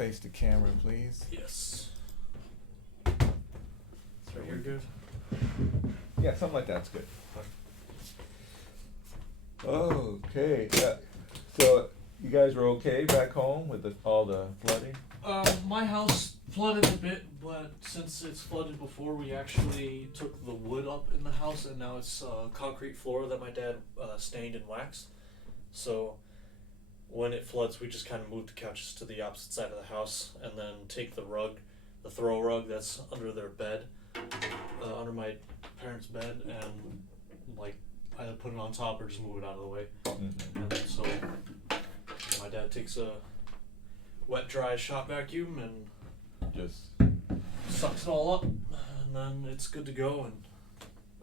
face the camera, please. Yes. Is right here good? Yeah, something like that's good. Okay. So you guys were okay back home with all the flooding? My house flooded a bit, but since it's flooded before, we actually took the wood up in the house, and now it's concrete floor that my dad stained and waxed. So when it floods, we just kind of move the couches to the opposite side of the house, and then take the rug, the throw rug that's under their bed, under my parents' bed, and like either put it on top or just move it out of the way. Mm-hmm. And so my dad takes a wet dry shop vacuum and Just sucks it all up, and then it's good to go. And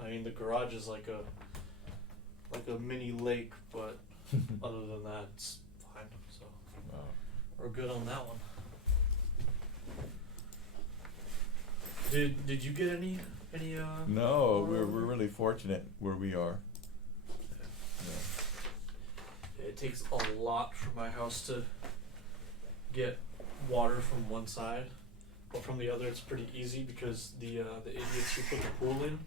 I mean, the garage is like a mini lake, but other than that, it's fine. So we're good on that one. Did you get any? No, we're really fortunate where we are. Yeah. It takes a lot for my house to get water from one side, but from the other it's pretty easy because the idiots who put the pool in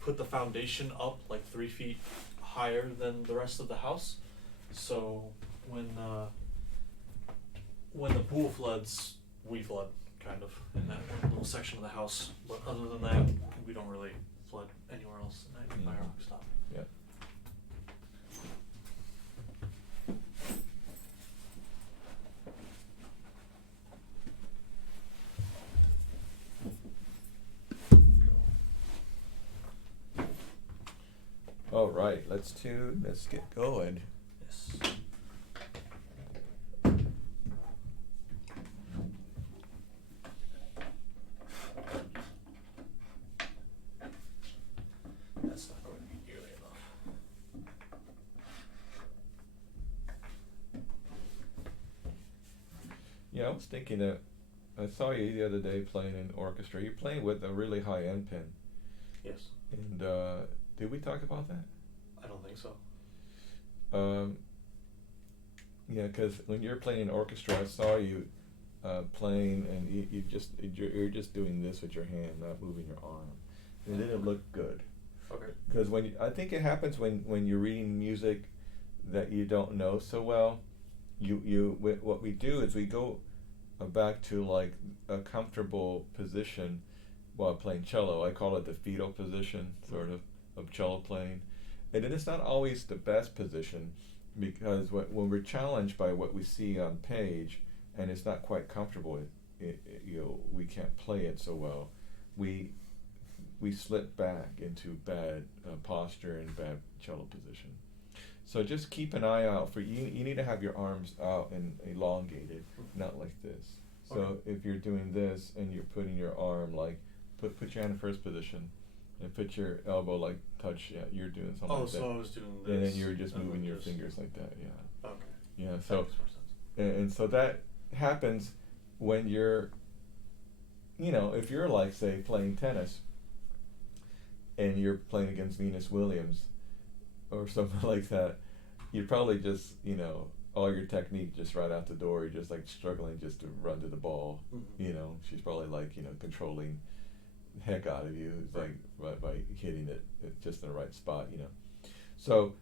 put the foundation up like 3 feet higher than the rest of the house. So when the pool floods, we flood kind of in that one little section of the house. But other than that, we don't really flood anywhere else in my rock stop. Yeah. All right, let's get going. Yes. That's not going to be nearly enough. Yeah, I was thinking that I saw you the other day playing in orchestra. You're playing with a really high end pen. Yes. And did we talk about that? I don't think so. Yeah, because when you're playing in orchestra, I saw you playing, and you're just doing this with your hand, not moving your arm. It didn't look good. Okay. Because I think it happens when you're reading music that you don't know so well. What we do is we go back to like a comfortable position while playing cello. I call it the fetal position, sort of cello playing. And then it's not always the best position, because when we're challenged by what we see on page and it's not quite comfortable, we can't play it so well. We slip back into bad posture and bad cello position. So just keep an eye out for you. You need to have your arms out and elongated, not like this. So Okay. if you're doing this and you're putting your arm like put your hand in first position, and put your elbow like touch. Yeah, you're doing something like that. Oh, so I was doing this. And then you're just and moving then your just- fingers like that. Yeah. Okay. Yeah. That So makes more sense. and so that happens when you're, if you're like say playing tennis, and you're playing against Venus Williams, or something like that, you probably just all your technique just right out the door. You're just like struggling just to run to the ball. Mm-hmm. She's probably like controlling the heck out of you. It's like by hitting it just in the right spot. So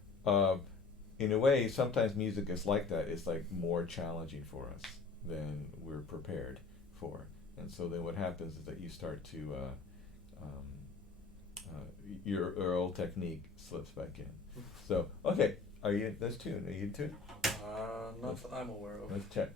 in a way, sometimes music is like that. It's like more challenging for us than we're prepared for. And so then what happens is that you start to your old technique slips back in. So okay, are you? That's tuned. Are you tuned? Not that I'm aware of. Let's check.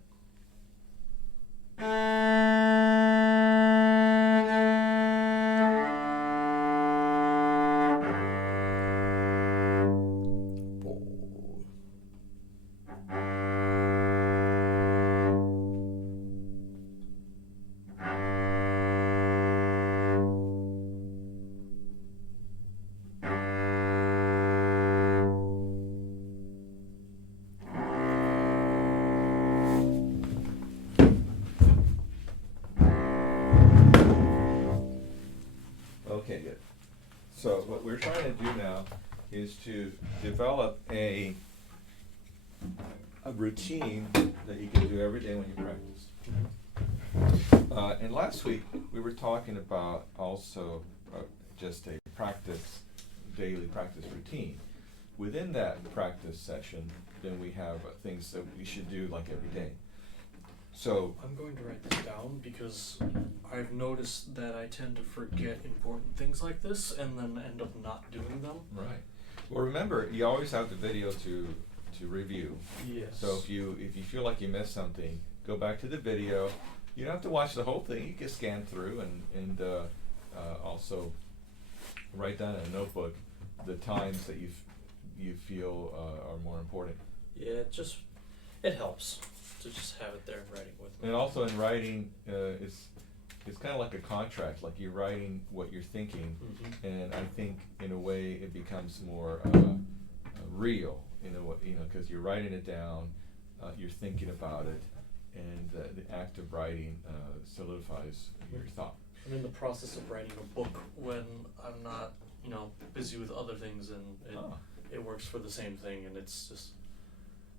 Okay, good. So what we're trying to do now is to develop a a routine that you can do every day when you practice. And last week we were talking about also just a daily practice routine. Within that practice session, then we have things that we should do like every day. So I'm going to write this down because I've noticed that I tend to forget important things like this and then end up not doing them. right. Well, remember, you always have the video to review. Yes. So if you feel like you missed something, go back to the video. You don't have to watch the whole thing. You can scan through and also write down in a notebook the times that you feel are more important. Yeah, it helps to just have it there in writing with me. And also in writing, it's kind of like a contract. Like you're writing what you're thinking, and I think in a way it becomes more real. Because you're writing it down, you're thinking about it, and the act of writing solidifies your thought. I'm in the process of writing a book when I'm not, busy with other things, and it works for the same thing, and it's just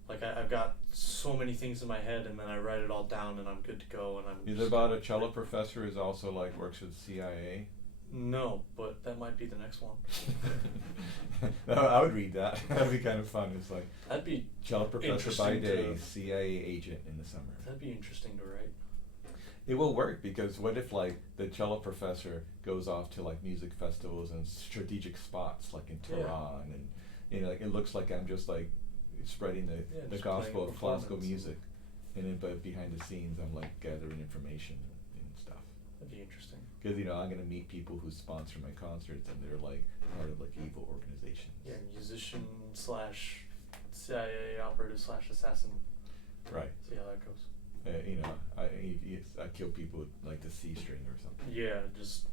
like I've got so many things in my head, and then I write it all down, and I'm good to go. And I'm. Is it about a cello professor who's also like works for the CIA? No, but that might be the next one. No, I would read that. That'd be kind of fun. It's like that'd be cello professor by interesting day, CIA agent in the summer. That'd be interesting to write. It will work, because what if like the cello professor goes off to like music festivals and strategic spots like in Tehran, and like it looks like I'm just like spreading the gospel of classical music, and then but behind the scenes I'm like gathering information and stuff. That'd be interesting. Because I'm gonna meet people who sponsor my concerts, and they're like part of like evil organizations. Yeah, musician / CIA operative / assassin. Right. See how that goes. I kill people with like the C string or something. Yeah, just.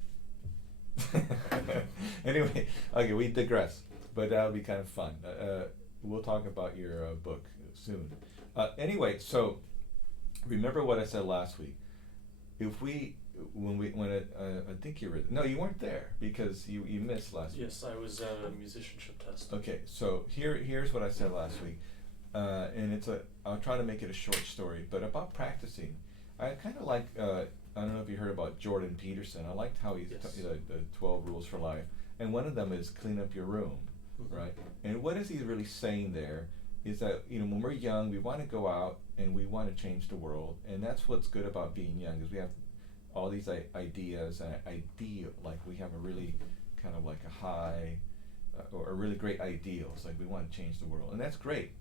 Anyway, okay, we digress, but that'll be kind of fun. We'll talk about your book soon. Anyway, so remember what I said last week. I think you weren't there because you missed last week. Yes, I was at a musicianship test. Okay, so here's what I said last week, and I'll try to make it a short story, but about practicing. I kind of like, I don't know if you heard about Jordan Peterson. I liked how he's the 12 rules for life, and one of them is clean up your room, right? And what is he really saying there is that, when we're young, we want to go out and we want to change the world, and that's what's good about being young, is we have all these ideas and ideal, like we have a really kind of like a high or a really great ideals, like we want to change the world, and that's great.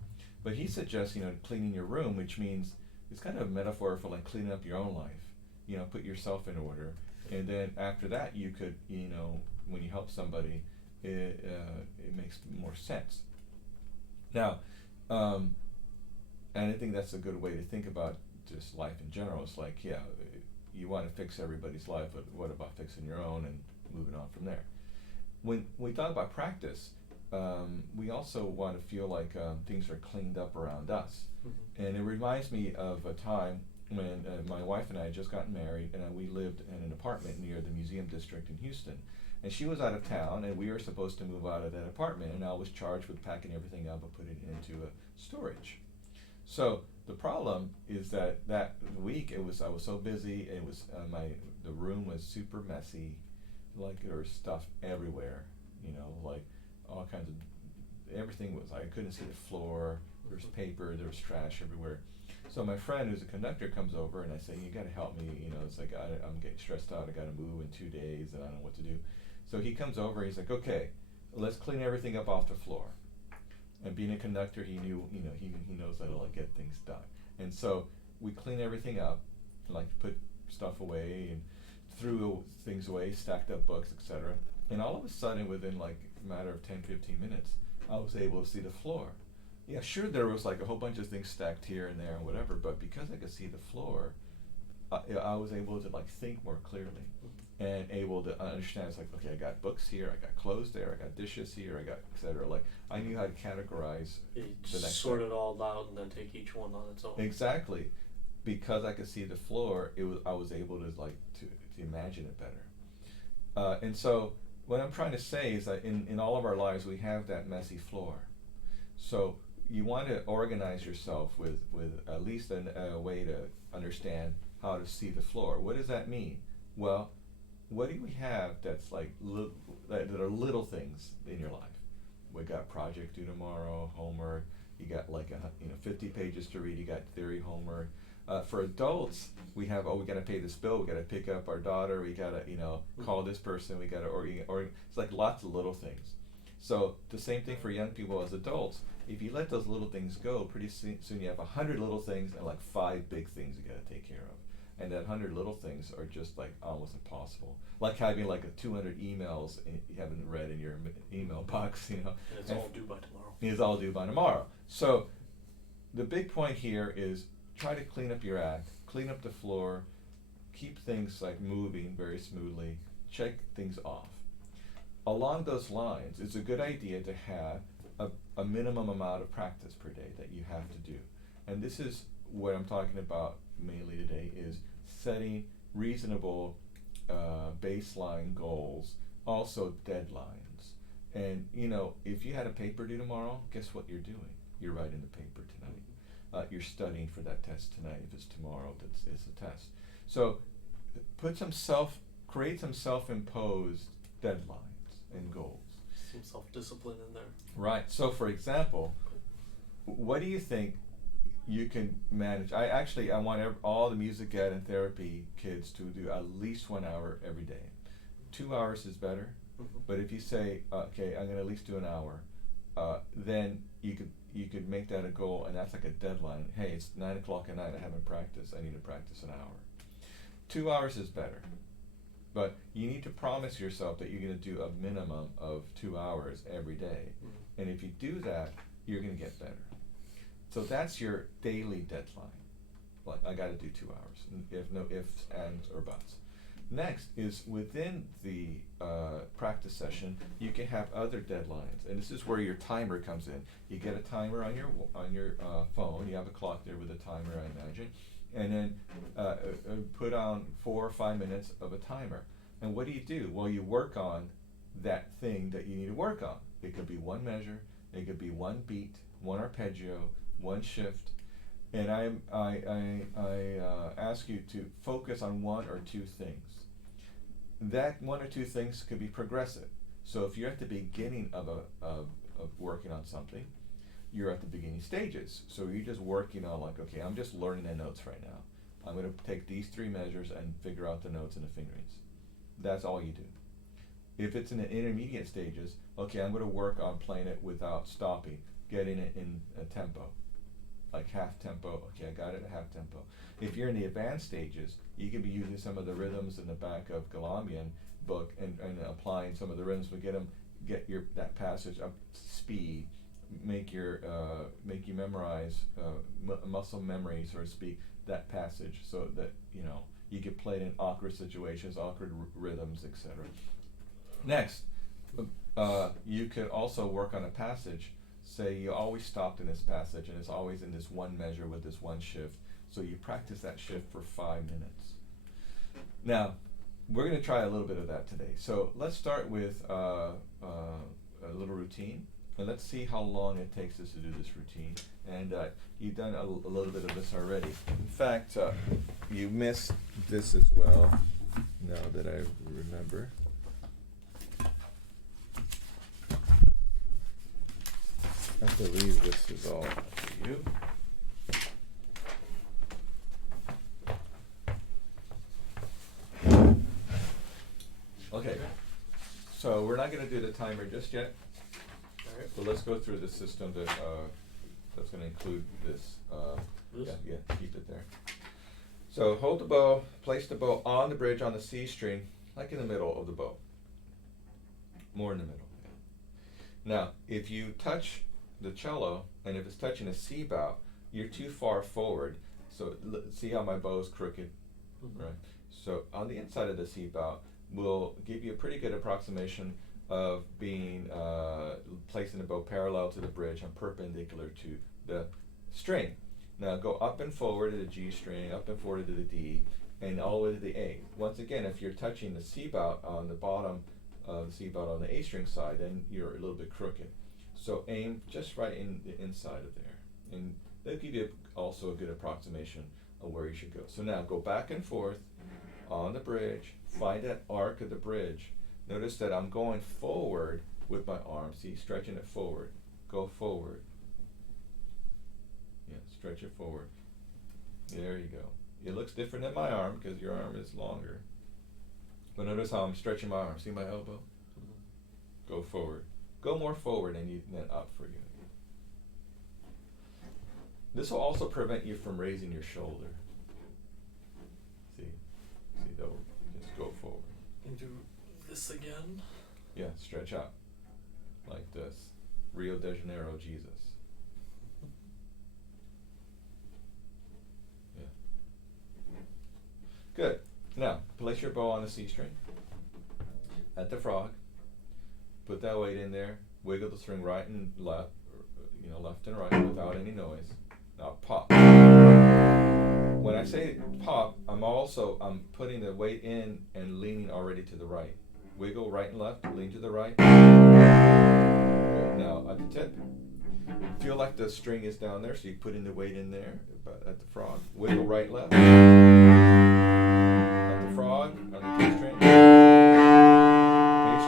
But he suggests, cleaning your room, which means it's kind of a metaphor for like cleaning up your own life, put yourself in order, and then after that you could, when you help somebody, it makes more sense. Now, and I think that's a good way to think about just life in general. It's like, you want to fix everybody's life, but what about fixing your own and moving on from there? When we talk about practice, we also want to feel like things are cleaned up around us. And it reminds me of a time when my wife and I had just gotten married, and we lived in an apartment near the museum district in Houston. And she was out of town, and we were supposed to move out of that apartment, and I was charged with packing everything up and putting it into a storage. So the problem is that week I was so busy. It was the room was super messy, like there was stuff everywhere, like all kinds of everything was. I couldn't see the floor. There was paper. There was trash everywhere. So my friend, who's a conductor, comes over, and I say, "You got to help me. It's like I'm getting stressed out. I got to move in 2 days, and I don't know what to do." So he comes over. He's like, "Okay, let's clean everything up off the floor." And being a conductor, he knew, he knows how to like get things done. And so we clean everything up, like put stuff away and threw things away, stacked up books, etc. And all of a sudden, within like a matter of 10-15 minutes, I was able to see the floor. Yeah, sure, there was like a whole bunch of things stacked here and there and whatever, but because I could see the floor, I was able to like think more clearly and able to understand. It's like, okay, I got books here, I got clothes there, I got dishes here, I got etc. Like I knew how to categorize You the next sort step. it all out and then take each one on its own. Exactly, because I could see the floor. I was able to like to imagine it better. And so what I'm trying to say is that in all of our lives we have that messy floor. So you want to organize yourself with at least a way to understand how to see the floor. What does that mean? Well, what do we have that's like that are little things in your life? We got project due tomorrow, homework. You got like 50 pages to read. You got theory homework. For adults, we have we got to pay this bill. We got to pick up our daughter. We got to call this person. We got to or it's like lots of little things. So the same thing for young people as adults. If you let those little things go, pretty soon you have 100 little things and like 5 big things you got to take care of. And that 100 little things are just like almost impossible. Like having like 200 emails you haven't read in your email box, And it's all due by tomorrow. It's all due by tomorrow. So the big point here is try to clean up your act, clean up the floor, keep things like moving very smoothly, check things off. Along those lines, it's a good idea to have a minimum amount of practice per day that you have to do. And this is what I'm talking about mainly today, is setting reasonable baseline goals, also deadlines. And if you had a paper due tomorrow, guess what you're doing? You're writing the paper tonight. You're studying for that test tonight. If it's tomorrow, it's a test. So create some self-imposed deadlines and goals. Some self-discipline in there. Right. So for example, what do you think you can manage? I want all the music ed and therapy kids to do at least 1 hour every day. 2 hours is better, but if you say, okay, I'm gonna at least do an hour, then you could make that a goal, and that's like a deadline. Hey, it's 9 o'clock at night, I haven't practiced, I need to practice an hour. 2 hours is better, but you need to promise yourself that you're gonna do a minimum of 2 hours every day, and if you do that, you're gonna get better. So that's your daily deadline. Like, I gotta do 2 hours, if no ifs, ands, or buts. Next is within the practice session, you can have other deadlines, and this is where your timer comes in. You get a timer on your phone. You have a clock there with a timer, I imagine, and then put on 4 or 5 minutes of a timer. And what do? Well, you work on that thing that you need to work on. It could be one measure, it could be one beat, one arpeggio, one shift, and I ask you to focus on 1 or 2 things. That 1 or 2 things could be progressive. So if you're at the beginning of working on something, you're at the beginning stages. So you're just working on like, okay, I'm just learning the notes right now. I'm going to take these 3 measures and figure out the notes and the fingerings. That's all you do. If it's in the intermediate stages, okay, I'm going to work on playing it without stopping, getting it in a tempo, like half tempo. Okay, I got it at half tempo. If you're in the advanced stages, you can be using some of the rhythms in the back of Galamian book and applying some of the rhythms, but get that passage up to speed, make you memorize muscle memory, so to speak, that passage, so that you get played in awkward situations, awkward rhythms, etc. Next, you could also work on a passage. Say you always stopped in this passage and it's always in this one measure with this one shift, so you practice that shift for 5 minutes. Now, we're going to try a little bit of that today. So let's start with a little routine, and let's see how long it takes us to do this routine. And you've done a little bit of this already. In fact, you missed this as well, now that I remember. I believe this is all for you. Okay, so we're not going to do the timer just yet. All right. So let's go through the system that's going to include this. Yeah, keep it there. So hold the bow, place the bow on the bridge on the C string, like in the middle of the bow. More in the middle. Now, if you touch the cello, and if it's touching a C bout, you're too far forward. So see how my bow is crooked, right? So on the inside of the C bout will give you a pretty good approximation of being placing the bow parallel to the bridge and perpendicular to the string. Now go up and forward to the G string, up and forward to the D, and all the way to the A. Once again, if you're touching the C bout on the bottom of the C bout on the A string side, then you're a little bit crooked. So aim just right in the inside of there, and they'll give you also a good approximation of where you should go. So now go back and forth on the bridge, find that arc of the bridge. Notice that I'm going forward with my arm. See, stretching it forward. Go forward. Yeah, stretch it forward. There you go. It looks different than my arm because your arm is longer. But notice how I'm stretching my arm. See my elbow? Go forward. Go more forward and then up for you. This will also prevent you from raising your shoulder. See, though, just go forward. And do this again. Yeah, stretch out like this. Rio de Janeiro, Jesus. Yeah. Good. Now, place your bow on the C string at the frog. Put that weight in there. Wiggle the string right and left, left and right without any noise. Now pop. When I say pop, I'm putting the weight in and leaning already to the right. Wiggle right and left, lean to the right. Good. Now at the tip, feel like the string is down there, so you put in the weight in there, but at the frog. Wiggle right, left. At the frog, on the D string. A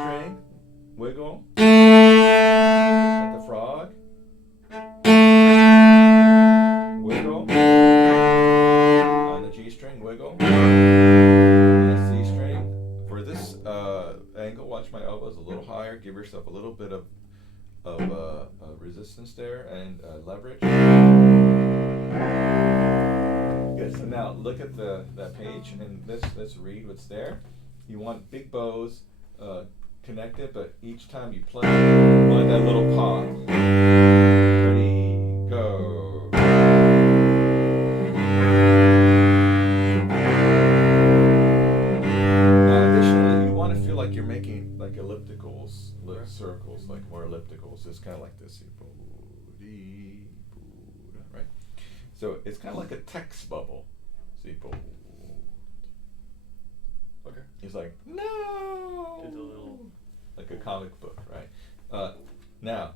string, wiggle. At the frog. Wiggle. On the G string, wiggle. On the C string. For this angle, watch my elbows a little higher. Give yourself a little bit of resistance there and leverage. Good. So now look at that page and let's read what's there. You want big bows connected, but each time you play, you want that little pop. Ready, go. Additionally, you want to feel like you're making like ellipticals, circles, like more ellipticals. It's kind of like this, right? So it's kind of like a text bubble. See, Okay. He's like, no. Did the little like a comic book, right? Now,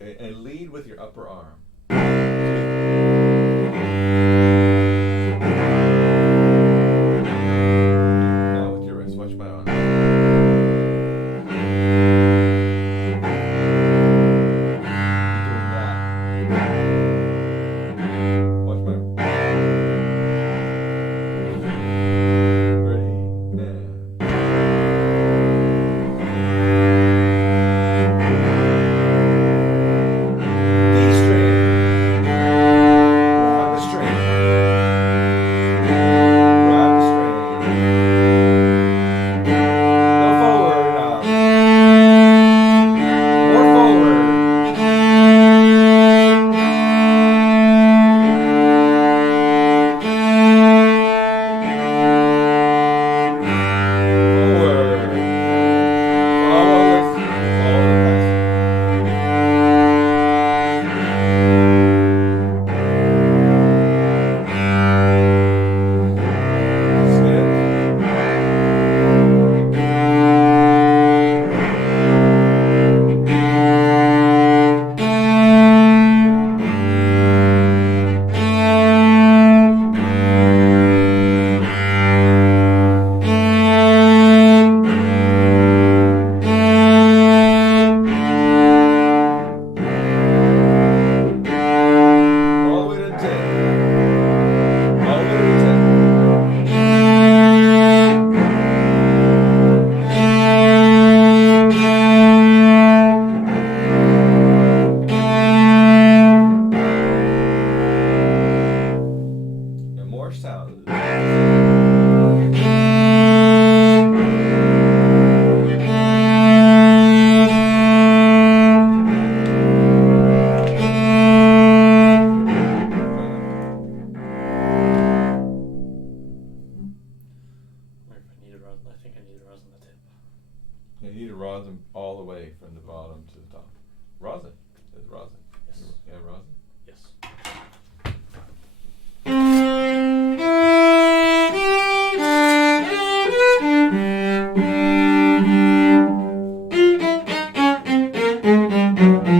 and lead with your upper arm. Now with your wrist, watch my arm. Doing that. Watch my arm. Ready, and D string. Grab the string. Grab the string. Go forward. More forward. Forward. Follow the pass. Skip. All the way to the tip. All the way to the tip. And more sound. Where if I need a rosin? I think I need a rosin the tip. You need to rosin all the way from the bottom to the top. Rosin. There's rosin. Yes. Yeah, rosin. Yes. Thank you.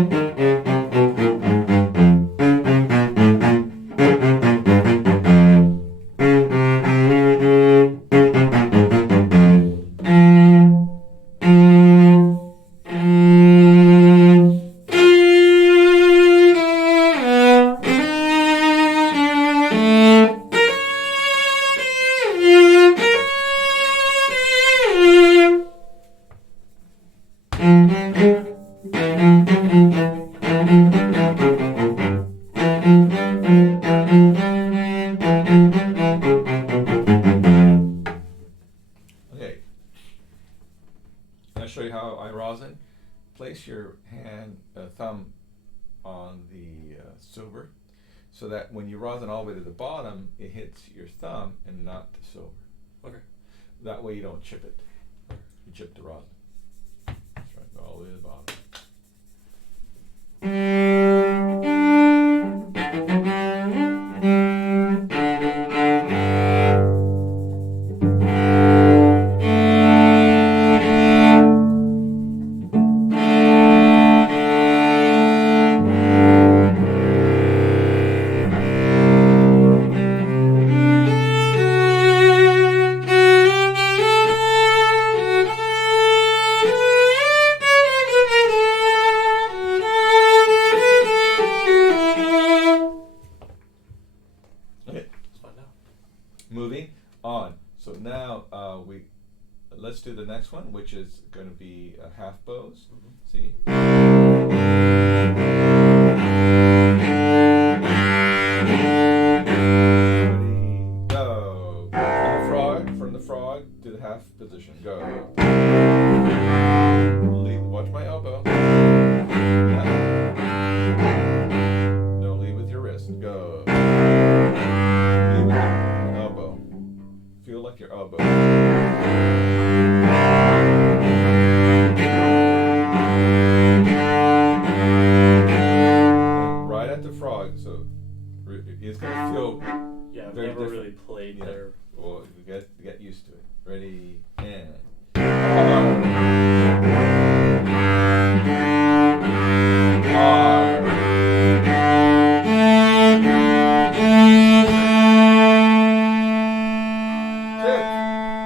Okay. I'll show you how I rosin. Place your thumb on the silver, so that when you rosin all the way to the bottom, it hits your thumb and not the silver. Okay. That way you don't chip it. You chip the rosin. That's right, go all the way to the bottom. Okay. It's fine now. Moving on. So now let's do the next one, which is going to be half bows. See? Ready, go. From the frog to the half position. Go. Watch my elbow. Yeah. No, lead with your wrist. Go. Lead with your elbow. Feel like your elbow. Right at the frog, so it's gonna feel Yeah, I've very never different. really played Yeah. there. Well, you get used to it. Ready and tip.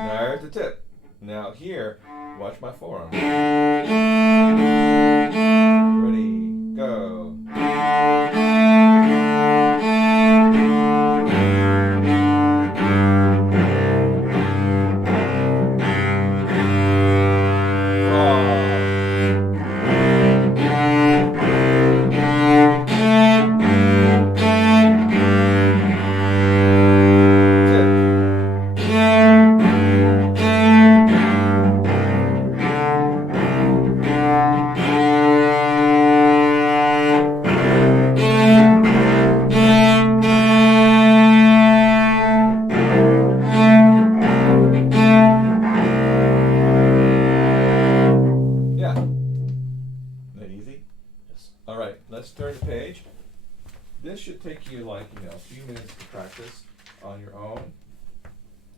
There's the tip. Now here, watch my forearm. Ready, go. Yeah. That easy? Yes. Alright, let's turn the page. This should take you like, a few minutes to practice on your own.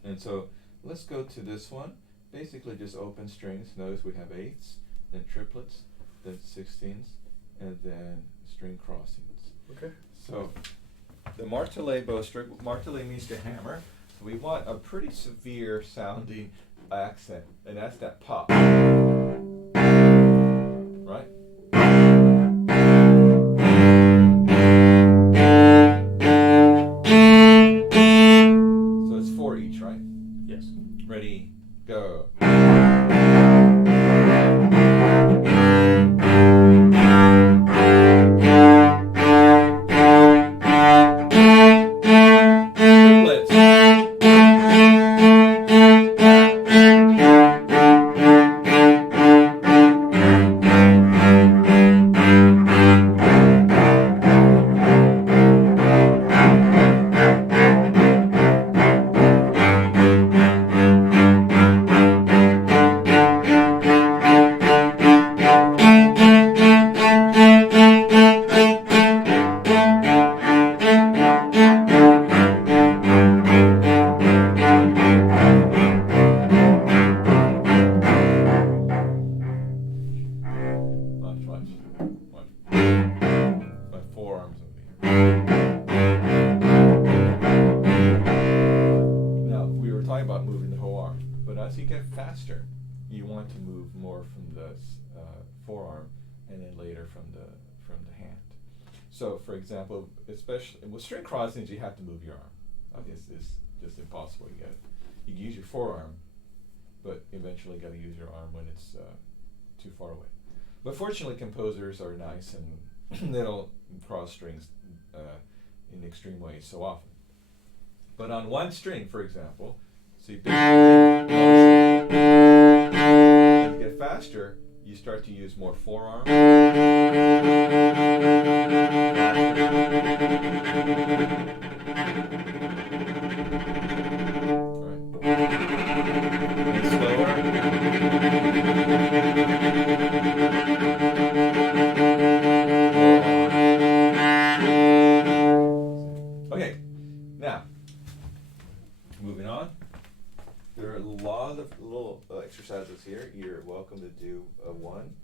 And so let's go to this one. Basically just open strings. Notice we have eighths, then triplets, then sixteens, and then string crossings. Okay. So the martelet bowstring, martelet means to hammer. So we want a pretty severe sounding accent, and that's that pop. Right? So it's 4 each, right? Yes. Ready, go. Triplets. Watch. My forearms over here. Now, we were talking about moving the whole arm, but as you get faster, you want to move more from the forearm, and then later from the hand. So, for example, especially with string crossings, you have to move your arm. It's just impossible. You can use your forearm, but eventually you got to use your arm when it's too far away. But fortunately, composers are nice and they don't cross strings in extreme ways so often. But on one string, for example, so you as you get faster, you start to use more forearm. Okay, now, moving on. There are a lot of little exercises here. You're welcome to do one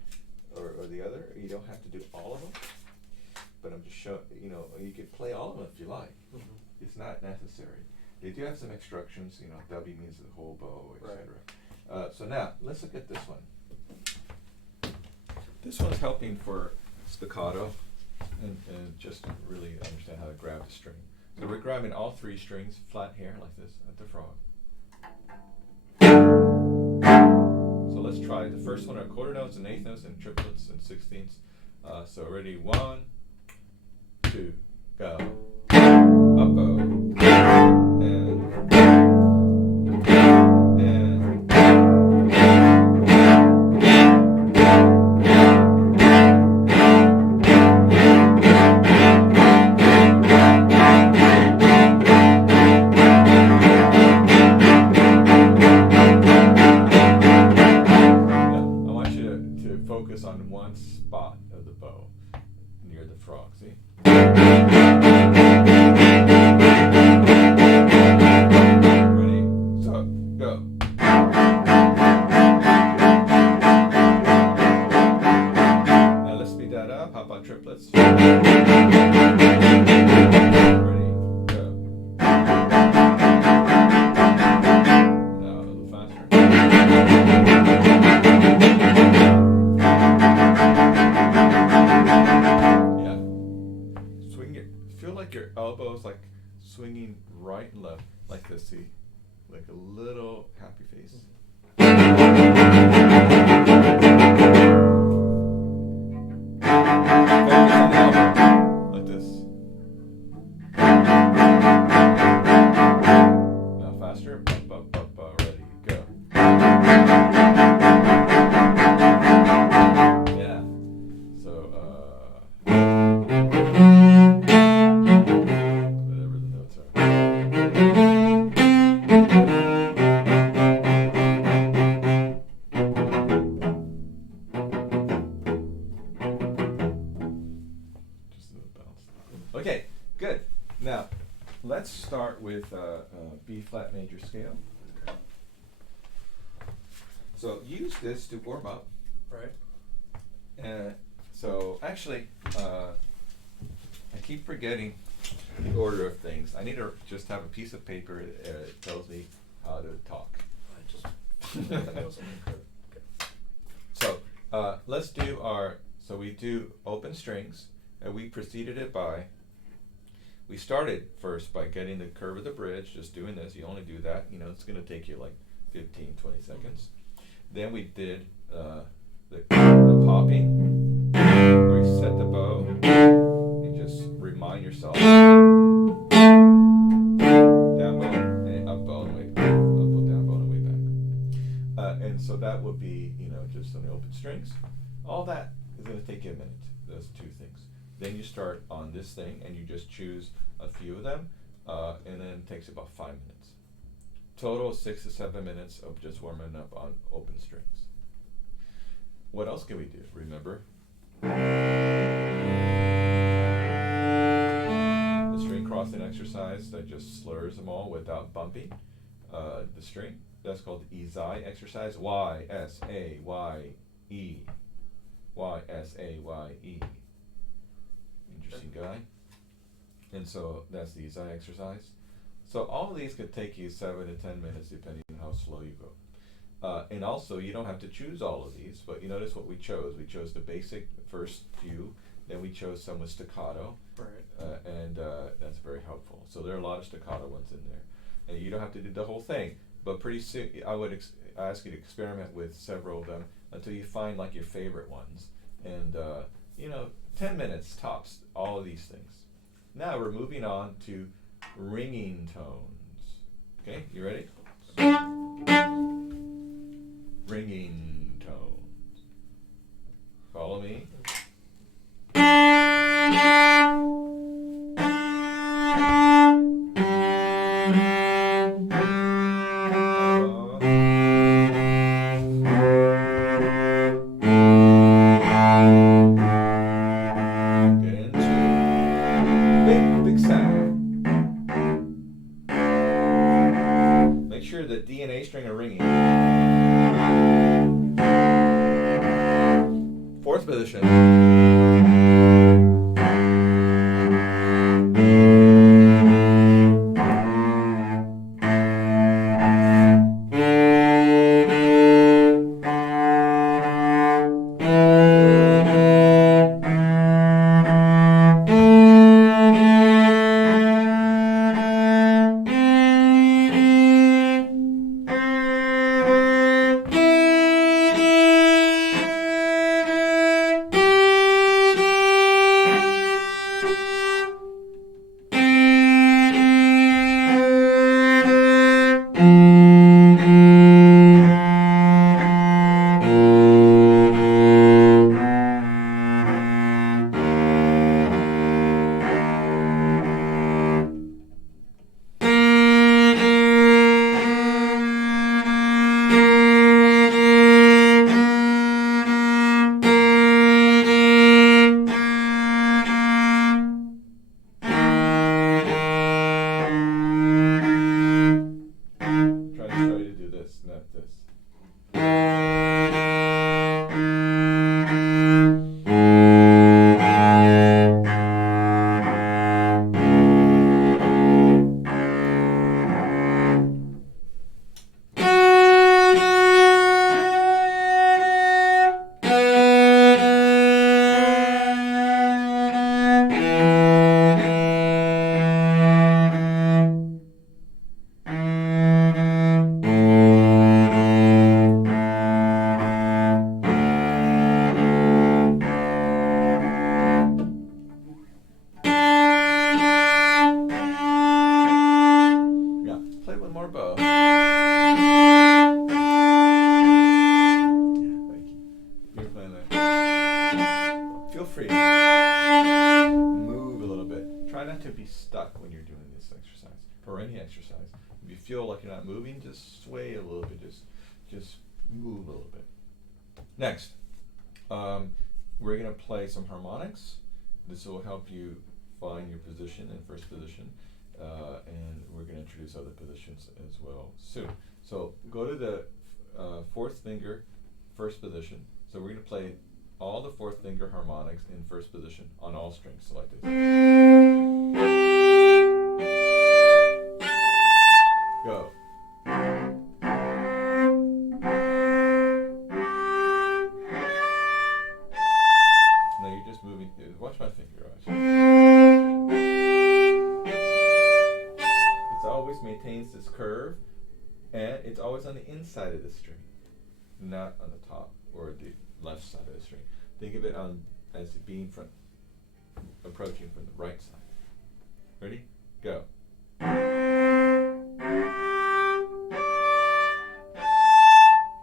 or the other. You don't have to do all of them. But I'm just showing, you could play all of them if you like. Mm-hmm. It's not necessary. They do have some instructions, W means the whole bow, etc. Right. So now, let's look at this one. This one's helping for staccato and just to really understand how to grab the string. So we're grabbing all three strings flat here like this at the frog. So let's try. The first one are quarter notes and eighth notes and triplets and sixteenths. So ready, 1, 2, go. Up bow. On one spot of the bow near the frog, see? Ready? So, go. Now let's speed that up. How about triplets? Ready? Go. Now a little faster. Your elbows like swinging right and left like this, see, like a little happy face. Focus on the elbow like this. Now faster. Ready, go. Yeah. So okay, good. Now, let's start with B flat major scale. So use this to warm up. Right. So actually, I keep forgetting the order of things. I need to just have a piece of paper that tells me how to talk. So let's do so we do open strings, and we preceded it by, we started first by getting the curve of the bridge, just doing this. You only do that, it's going to take you like 15, 20 seconds. Then we did the popping, where you set the bow, and just remind yourself, down bow, and up bow, and way back, up bow, down bow, and way back. And so that would be, just on the open strings. All that is going to take you a minute, those two things. Then you start on this thing, and you just choose a few of them, and then it takes about 5 minutes. Total 6 to 7 minutes of just warming up on open strings. What else can we do? Remember? The string crossing exercise that just slurs them all without bumping the string. That's called the Izai exercise. Y-S-A-Y-E. Y-S-A-Y-E. Interesting guy. And so that's the Izai exercise. So all of these could take you 7 to 10 minutes depending on how slow you go. And also, you don't have to choose all of these, but you notice what we chose. We chose the basic first few, then we chose some with staccato, right. And that's very helpful. So there are a lot of staccato ones in there. And you don't have to do the whole thing, but pretty soon I would ask you to experiment with several of them until you find like your favorite ones. and 10 minutes tops. All of these things. Now we're moving on to ringing tones. Okay, you ready? Ringing tones. Follow me. The D and A string are ringing. Fourth position. Moving, just sway a little bit, just move a little bit. Next, we're going to play some harmonics. This will help you find your position in first position, and we're going to introduce other positions as well soon. So go to the fourth finger, first position. So we're going to play all the fourth finger harmonics in first position on all strings. So like this. Go. Now you're just moving through. Watch my finger. It always maintains this curve, and it's always on the inside of the string, not on the top or the left side of the string. Think of it as being approaching from the right side. Ready? Go.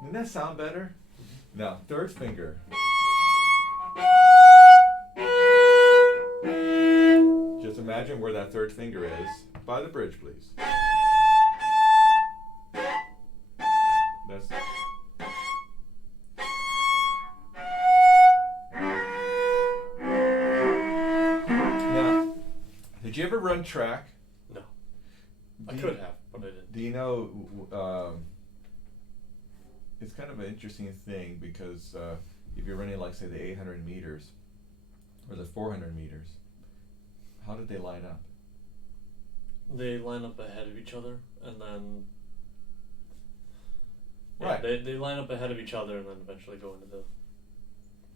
Doesn't that sound better? Mm-hmm. Now, third finger. Just imagine where that third finger is. By the bridge, please. That's now, did you ever run track? No. I could have, but I didn't. Do you know, it's kind of an interesting thing because if you're running, like, say, the 800 meters or the 400 meters, how did they line up? They line up ahead of each other, and then right. They line up ahead of each other, and then eventually go into the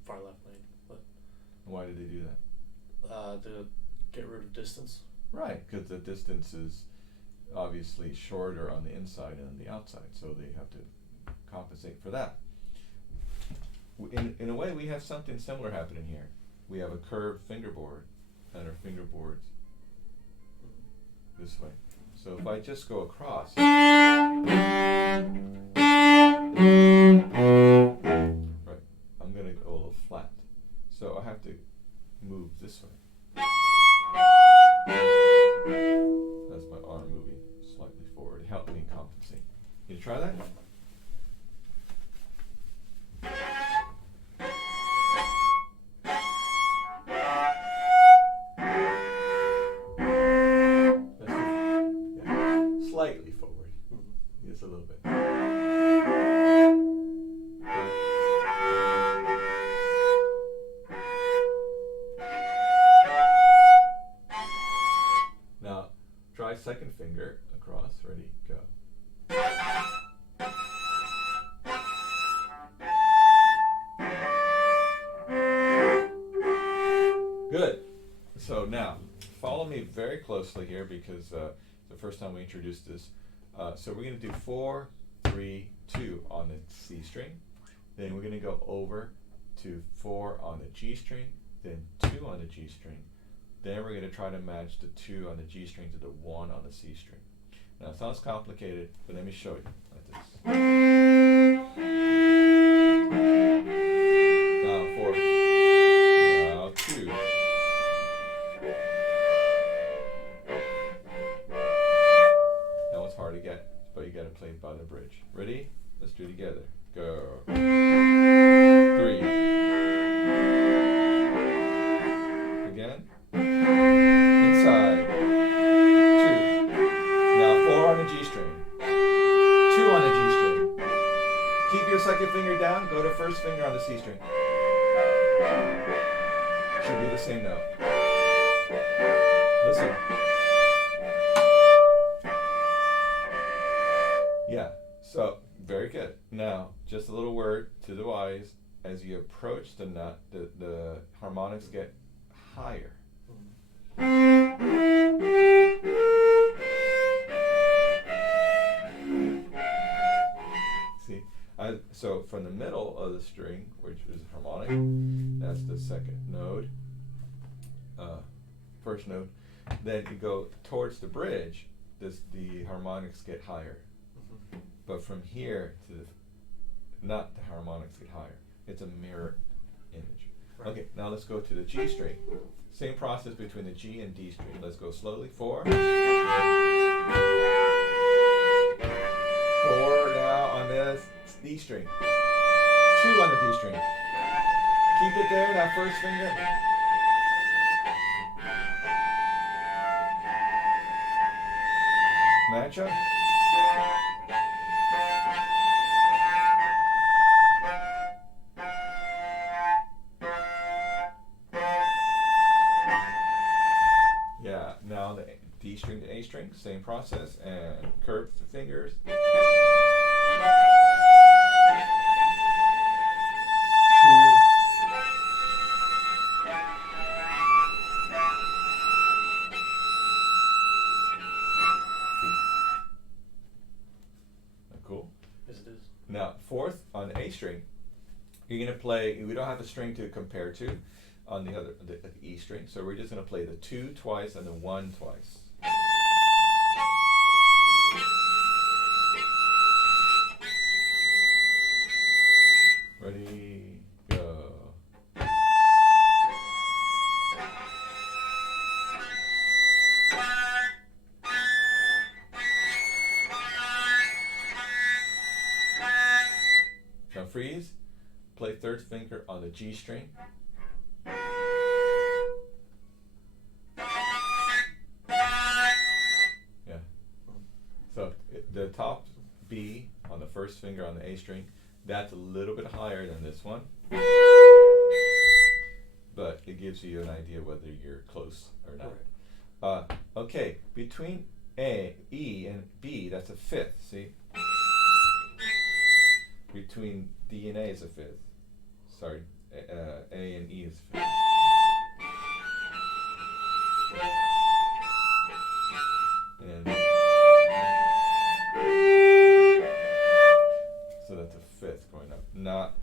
far left lane. But why did they do that? To get rid of distance. Right, because the distance is obviously shorter on the inside and on the outside, so they have to compensate for that. in a way, we have something similar happening here. We have a curved fingerboard, and our fingerboards this way. So if I just go across, right, I'm gonna go a little flat. So I have to move this way. That's my arm moving slightly forward. Help me compensate. Can you try that? Slightly forward. Just a little bit. Now, try second finger across. Ready, go. Good. So now, follow me very closely here because the first time we introduced this. So we're going to do 4, 3, 2 on the C string. Then we're going to go over to 4 on the G string, then 2 on the G string. Then we're going to try to match the 2 on the G string to the 1 on the C string. Now it sounds complicated, but let me show you like this. Now 4. Now 2. That one's hard to get, but you got to play it by the bridge. Ready? Let's do it together. Go. 3. Again. Inside. 2. Now 4 on the G string. 2 on the G string. Keep your second finger down. Go to first finger on the C string. Should be the same note. Listen. Yeah. So very good. Now, just a little word to the wise. As you approach the nut, the harmonics get higher. See, so from the middle of the string, which is harmonic, that's the second note, first note. Then you go towards the bridge, the harmonics get higher. But from here to not the harmonics get higher. It's a mirror image. Right. Okay, now let's go to the G string. Same process between the G and D string. Let's go slowly. 4. 4 now on this D string. 2 on the D string. Keep it there, that first finger. Match up. Yeah, now the D string to A string, same process, and curve the fingers. Cool. Yes, it is. Now, fourth on the A string, you're going to play, we don't have a string to compare to on the E string, so we're just going to play the 2 twice and the 1 twice. Ready, go. Now freeze, play third finger on the G string. Yeah. So the top B on the first finger on the A string, that's a little bit higher than this one. But it gives you an idea whether you're close or not. Right. Okay, between A, E, and B, that's a fifth, see? Between D and A is a fifth. Sorry, A and E is a fifth. And so that's a fifth going up. Not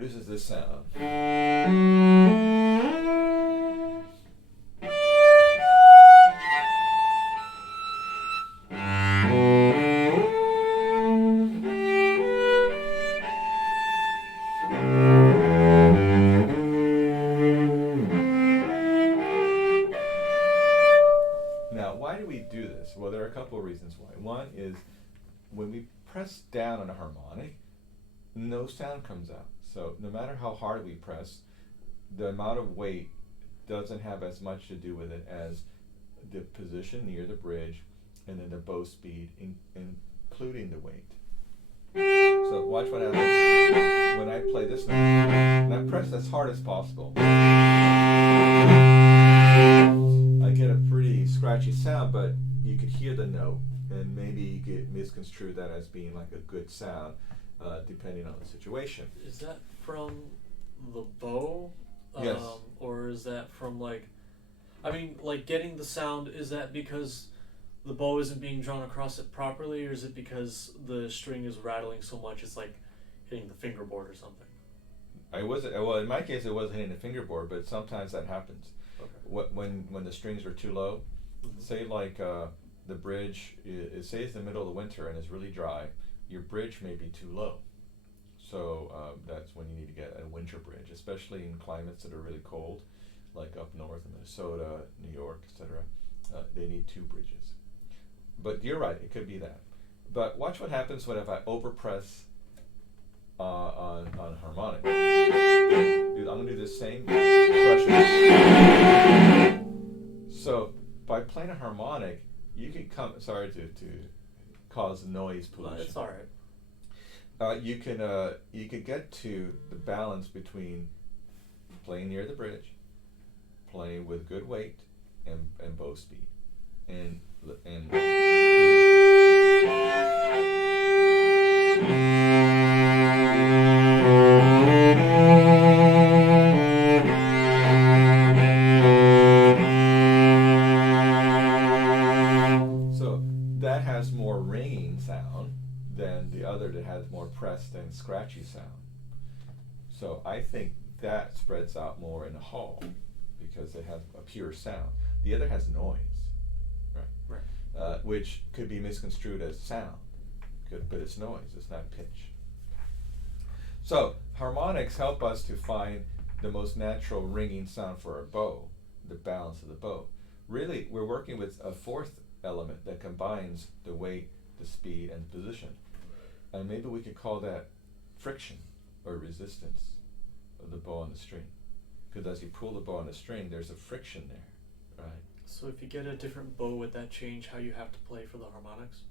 produces this sound. Now, why do we do this? Well, there are a couple of reasons why. One is when we press down on a harmonic, no sound comes out. So no matter how hard we press, the amount of weight doesn't have as much to do with it as the position near the bridge and then the bow speed, including the weight. So watch what happens when I play this note. And I press as hard as possible. I get a pretty scratchy sound, but you could hear the note, and maybe you could misconstrue that as being like a good sound, depending on the situation. Is that from the bow? Yes. Or is that from like getting the sound, is that because the bow isn't being drawn across it properly, or is it because the string is rattling so much it's like hitting the fingerboard or something? Well, in my case, it wasn't hitting the fingerboard, but sometimes that happens. Okay. When the strings are too low, Mm-hmm. say like the bridge, say it's the middle of the winter and it's really dry, your bridge may be too low. So that's when you need to get a winter bridge, especially in climates that are really cold, like up north in Minnesota, New York, etc. They need two bridges. But you're right, it could be that. But watch what happens if I overpress on harmonic. Dude, I'm gonna do the same pressure. So by playing a harmonic, you can come. Sorry to cause noise pollution. It's all right. You could get to the balance between playing near the bridge, playing with good weight, and bow speed, and. So that has more ringing sound than the other that has more pressed and scratchy sound. So I think that spreads out more in the hall because it has a pure sound. The other has noise, Right. which could be misconstrued as sound, but it's noise, it's not pitch. So harmonics help us to find the most natural ringing sound for our bow, the balance of the bow. Really, we're working with a fourth element that combines the weight, the speed, and the position. And maybe we could call that friction or resistance of the bow on the string. Because as you pull the bow on the string, there's a friction there, right? So if you get a different bow, would that change how you have to play for the harmonics?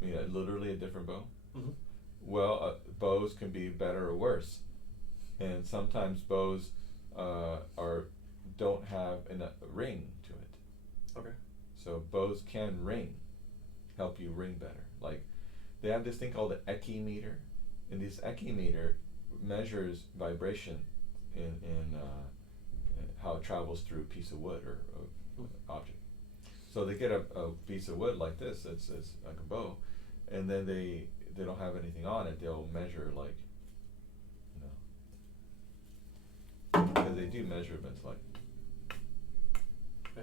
Yeah, literally a different bow? Mm-hmm. Well, bows can be better or worse. And sometimes bows don't have enough ring to it. Okay. So bows can ring, help you ring better. Like they have this thing called the echimeter, and this echimeter measures vibration in how it travels through a piece of wood or object. So they get a piece of wood like this, it's like a bow, and then they don't have anything on it. They'll measure like, because they do measurements like.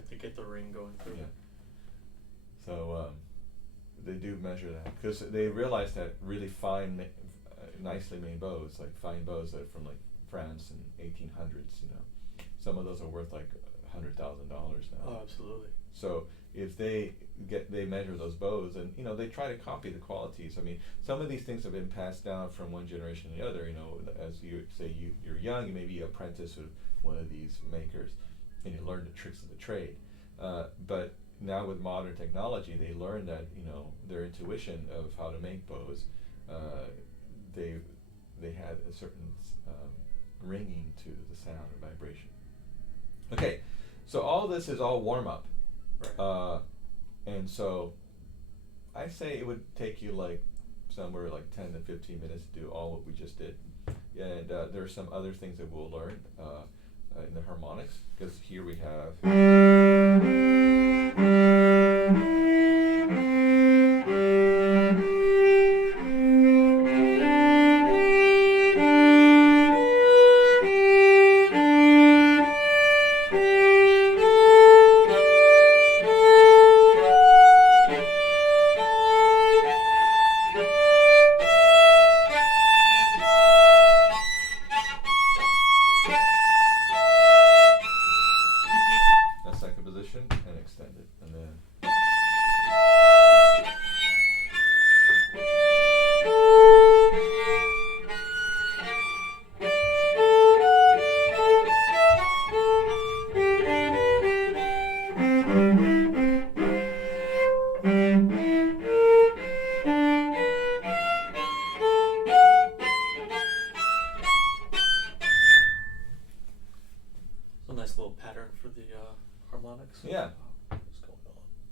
To get the ring going through. Yeah. So they do measure that because they realize that really fine, nicely made bows, like fine bows that are from like France in 1800s. Some of those are worth like $100,000 now. Oh, absolutely. So if they measure those bows, and they try to copy the qualities. I mean, some of these things have been passed down from one generation to the other. As you say, you're young, you may be an apprentice of one of these makers, and you learn the tricks of the trade. But now with modern technology, they learn that their intuition of how to make bows, they had a certain ringing to the sound or vibration. Okay, so all this is all warm up, Right. and so I say it would take you like somewhere like 10 to 15 minutes to do all what we just did, and there are some other things that we'll learn in the harmonics, because here we have.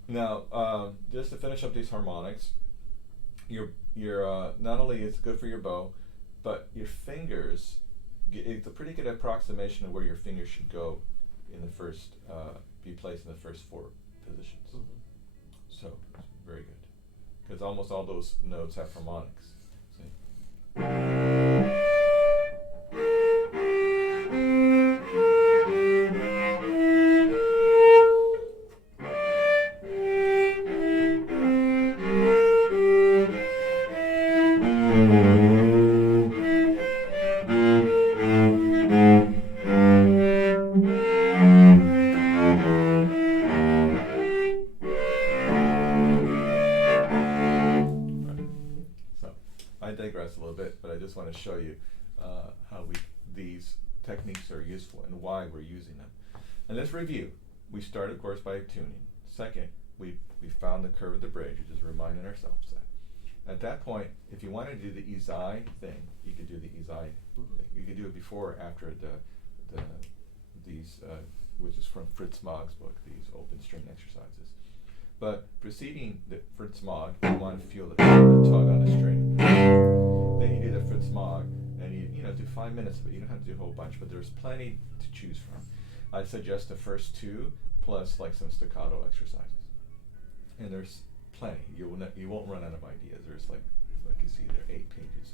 Now, just to finish up these harmonics, your not only is it good for your bow, but your fingers. It's a pretty good approximation of where your fingers should go in the first, be placed in the first 4 positions. Mm-hmm. So very good, because almost all those notes have harmonics. See? So, I digress a little bit, but I just want to show you how these techniques are useful and why we're using them. And let's review. We start, of course, by tuning. Second, we found the curve of the bridge, just reminding ourselves that. At that point, if you want to do the izai thing, you could do the izai thing. You could do it before or after these, which is from Fritz Mog's book, these open string exercises. But preceding the Fritz Mog, you want to feel the tug on the string. Then you do the Fritz Mog, and you do 5 minutes of it. You don't have to do a whole bunch, but there's plenty to choose from. I suggest the first 2 plus like some staccato exercises, and there's plenty. You won't run out of ideas. There's like you see there are 8 pages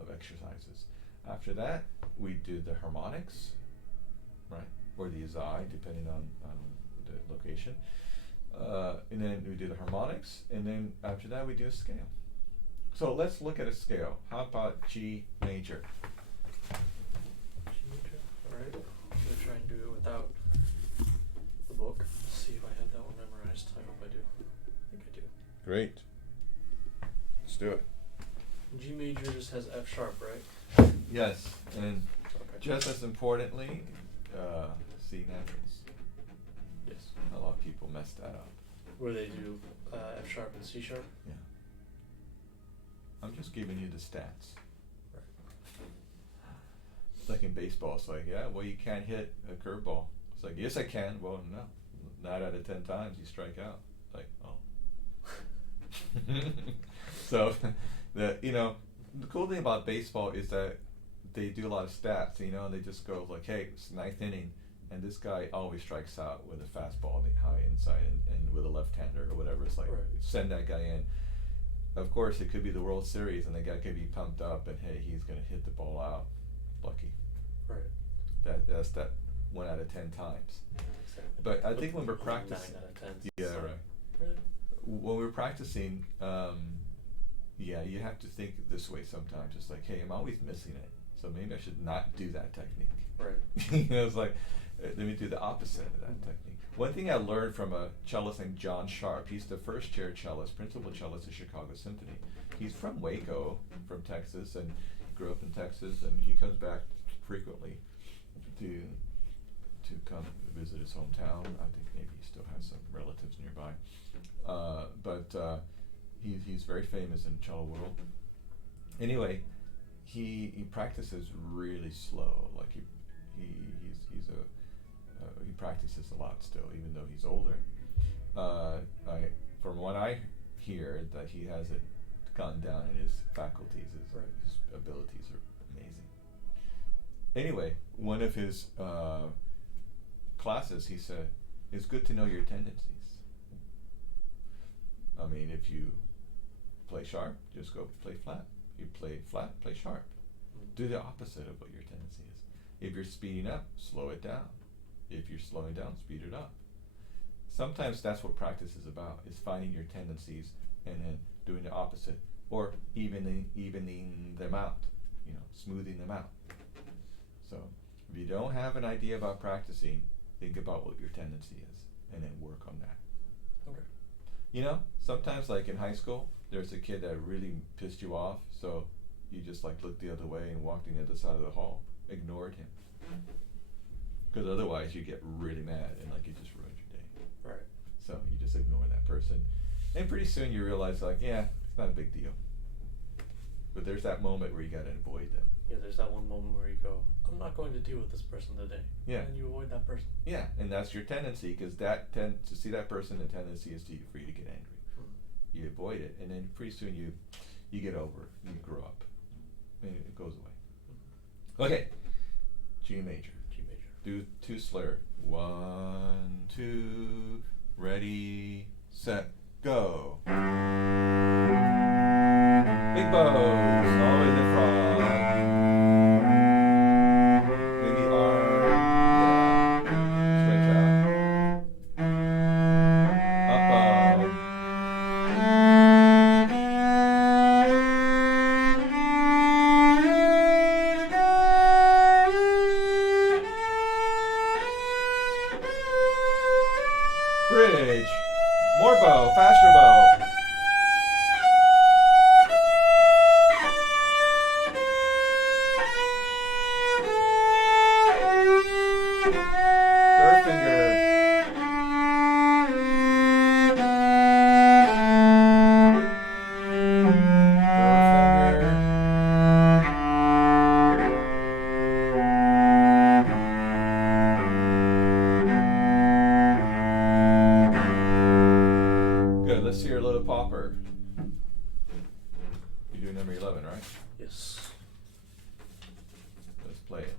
of exercises. After that, we do the harmonics, right, or the izai, depending on the location. And then we do the harmonics, and then after that we do a scale. So let's look at a scale. How about G major? G major. All right. I'm gonna try and do it without the book. See if I have that one memorized. I hope I do. I think I do. Great. Let's do it. G major just has F sharp, right? Yes, and Okay. just as importantly, C naturals. Yes. A lot of people mess that up. Where they do F sharp and C sharp. Yeah. I'm just giving you the stats. Right. It's like in baseball. It's like, yeah, well, you can't hit a curveball. It's like, yes, I can. Well, no. 9 out of 10 times you strike out. Like, oh. So, the cool thing about baseball is that they do a lot of stats. And they just go like, hey, it's 9th inning, and this guy always strikes out with a fastball, the high inside, and with a left-hander or whatever. It's like, right. Send that guy in. Of course, it could be the World Series, and the guy could be pumped up, and hey, he's going to hit the ball out. Lucky. Right. That's that 1 out of 10 times. Exactly. But I think when we're 9 practicing, out of 10. yeah, So, right. Really? When we're practicing, yeah, you have to think this way sometimes. It's like, hey, I'm always missing it, so maybe I should not do that technique. Right. It's like, let me do the opposite of that technique. One thing I learned from a cellist named John Sharp, he's the first chair cellist, principal cellist at Chicago Symphony. He's from Waco, from Texas, and he grew up in Texas, and he comes back frequently to come visit his hometown. I think maybe he still has some relatives nearby. But he's very famous in the cello world. Anyway, he practices really slow. Like he practices a lot still, even though he's older. From what I hear, that he hasn't gone down in his faculties. Right. His abilities are amazing. Anyway, one of his classes, he said, it's good to know your tendencies. I mean, if you play sharp, just go play flat. You play flat, play sharp. Do the opposite of what your tendency is. If you're speeding up, slow it down. If you're slowing down, speed it up. Sometimes that's what practice is about, is finding your tendencies and then doing the opposite, or evening them out, smoothing them out. So if you don't have an idea about practicing, think about what your tendency is and then work on that. Okay. Sometimes like in high school, there's a kid that really pissed you off, so you just like looked the other way and walked in the other side of the hall, ignored him. Because otherwise you get really mad and like you just ruined your day. Right. So you just ignore that person. And pretty soon you realize like, yeah, it's not a big deal. But there's that moment where you gotta avoid them. Yeah, there's that one moment where you go, I'm not going to deal with this person today. Yeah. And you avoid that person. Yeah, and that's your tendency, because to see that person, the tendency is for you to get angry. You avoid it, and then pretty soon you get over it. You grow up, and it goes away. Okay, G major. G major. Do 2 slur. 1, 2, ready, set, go. Big bows, always in front. Maybe arm, yeah. Switch out. Up bow. Bridge. More bow, faster bow. Third finger. Third finger. Good, let's hear a little popper. You do number 11, right? Yes. Let's play it.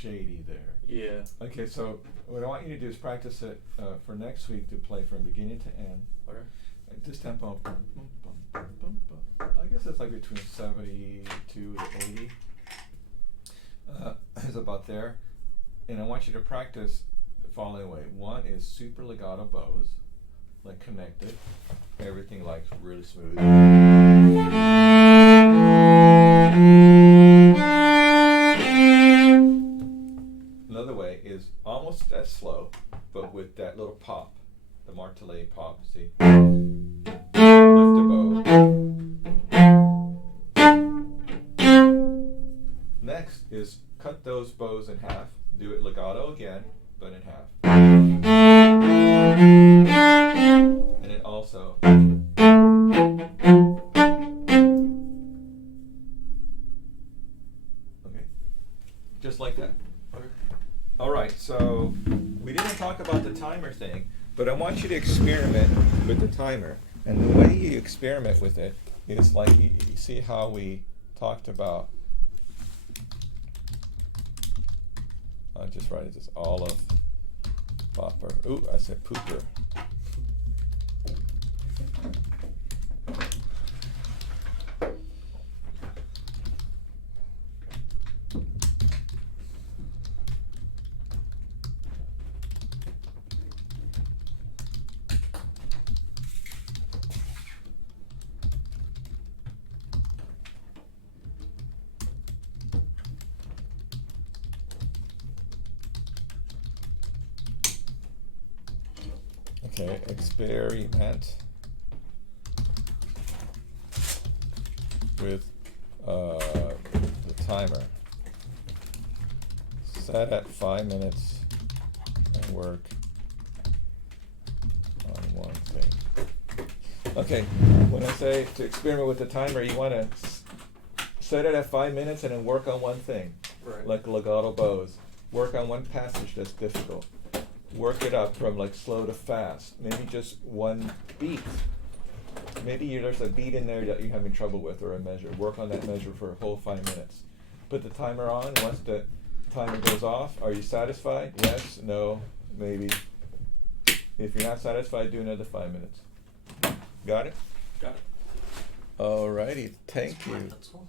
shady there. Yeah. Okay, so what I want you to do is practice it for next week to play from beginning to end. Okay. This tempo, I guess it's like between 72 to 80. Is about there. And I want you to practice the following way. One is super legato bows, like connected. Everything like really smooth. Another way is almost as slow, but with that little pop, the martelé pop, see? Lift the bow. Next is cut those bows in half. Do it legato again, but in half. And then also. Okay. Just like that. Okay. All right, so we didn't talk about the timer thing, but I want you to experiment with the timer. And the way you experiment with it is like, you see how we talked about. I'll just write it as olive popper. Ooh, I said pooper. Okay, experiment with the timer. Set at 5 minutes and work on one thing. Okay, when I say to experiment with the timer, you want to set it at 5 minutes and then work on one thing. Right. Like legato bows. Work on one passage that's difficult. Work it up from like slow to fast. Maybe just one beat. Maybe there's a beat in there that you're having trouble with, or a measure. Work on that measure for a whole 5 minutes. Put the timer on. Once the timer goes off, are you satisfied? Yes, no, maybe. If you're not satisfied, do another 5 minutes. Got it? Got it. Alrighty, thank That's my you. pencil.